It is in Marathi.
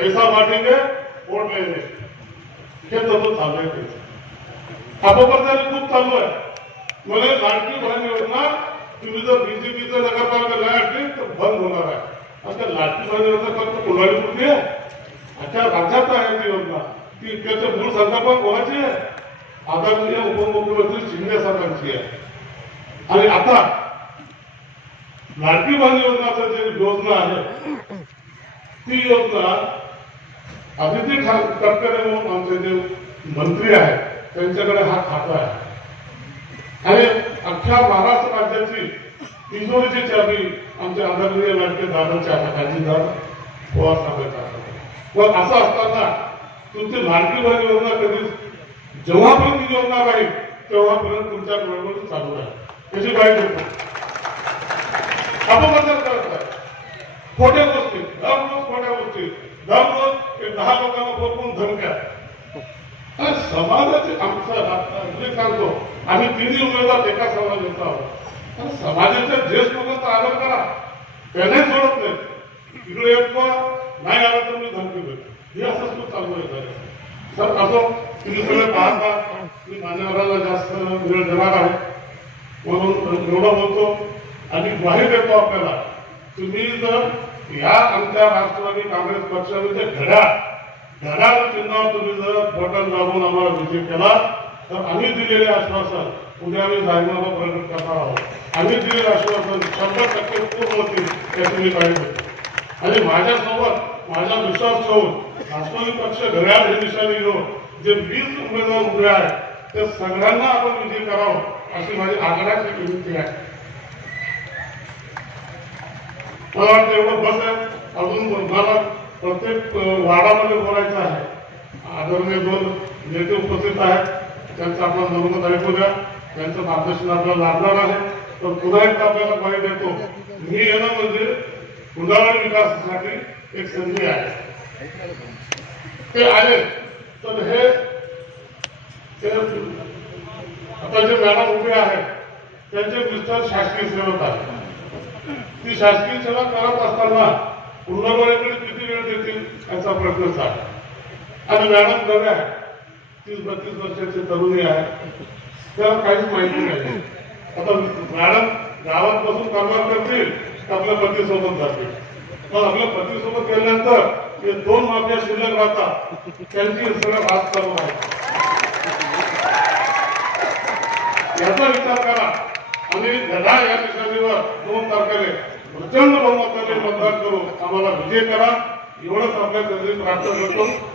पैसा वाटेंगे वोट लेंगे हे तसं चालू आहे त्याचं अपप्रचार खूप चालू आहे. मला लाडकी बहीण योजना तुम्ही जर बीजेपीचं नगरपालिका नाही आणली तर बंद होणार आहे. आता लाडकी बहीण योजना फक्त कोल्हाडी पुरती आहे. अख्ख्या राज्यात आहे ती योजना. ती त्याचे मूळ संकल्पना कोणाची आहे? आदरणीय उपमुख्यमंत्री शिंदे साहेबांची आहे. आणि आता लाडकी बहीण योजनाचं जे योजना आहे ती योजना आदित्य ठा- तटकरे म्हणून आमचे जे मंत्री आहेत. त्यांच्याकडे हा खाता आहे. आणि अख्ख्या महाराष्ट्र राज्याची तिजोरीची चाबी आमचे आदरणीय लाडके दादाच्या हाताखाली दादा पवार साहेबांच्या हातात पण असं असताना तुमची लाडकी बहीण योजना कधी जेव्हापर्यंत ती योजना राहील तेव्हापर्यंत तुमच्या बरोबर चालू राहील. त्याची काही अपप्रचार करत आहे खोट्या गोष्टी दररोज खोट्या गोष्टी दररोज दहा लोकांना बोलवून धमक्या. आणि समाजाचे आमचं म्हणजे सांगतो. आम्ही तिन्ही उमेदवार एका समाज येत आहोत. समाजाच्या ज्येष्ठ लोकांचा आदर करा. त्याने सोडत नाही. इकडे येत नाही आला तर मी धमकी देतो. हे असं सुद्धा चालू आहे सर. सर असो तुम्ही सगळे पाहता. मी मान्यवराला जास्त वेळ देणार आहे. म्हणून एवढं बोलतो. आणि ग्वाही देतो आपल्याला. तुम्ही जर या आमच्या राष्ट्रवादी काँग्रेस पक्षामध्ये घड्या घड्याळ चिन्हावर तुम्ही जर बटन दाबून आम्हाला विजय केला तर आम्ही दिलेले आश्वासन उद्या आम्ही जाहीरनामा प्रकट करणार आहोत. आम्ही दिलेले आश्वासन शंभर टक्के पूर्ण होतील याची मी काळजी करतो आणि माझ्यासोबत माझा विश्वास ठेवून राष्ट्रवादी पक्ष घड्याळ हे दिशाने घेऊन जे वीस उमेदवार उभे आहेत ते सगळ्यांना आपण विजय करावं अशी माझी आग्रहाची विनंती आहे. मला वाटतं एवढं बस आहे. अजून मला प्रत्येक वाडामध्ये बोलायचं आहे. आदरणीय दोन नेते उपस्थित आहेत. त्यांचं आपण मनोमत ऐकू द्या त्यांचं मार्गदर्शन आपल्याला लाभणार आहे. तर पुन्हा एकदा आपल्याला माहिती देतो मी येणं म्हणजे उदाहरण विकासासाठी एक संधी आहे. ते आले तर हे आता जे मॅडम उभे आहेत त्यांचे मिस्टर शासकीय सेवक आहेत. ती शासकीय सेवा करत असताना पूर्णपणे वेळ देतील याचा प्रश्नच आहे आणि मॅडम नव्या आहे तीस बत्तीस वर्षाची तरुणी आहे त्याला काहीच माहिती नाही. आता मॅडम गावात बसून कारभार करतील तर आपल्या पतीसोबत जातील. मग आपल्या पतीसोबत गेल्यानंतर हे दोन माफिया शिल्लक राहतात. त्यांची सगळं हात चालू आहे. याचा विचार करा. आणि गदा या निशाणीवर दोन तारखेने प्रचंड बहुमताने मतदान करून आम्हाला विजय करा. एवढंच आपल्या गरजे प्रार्थना करतो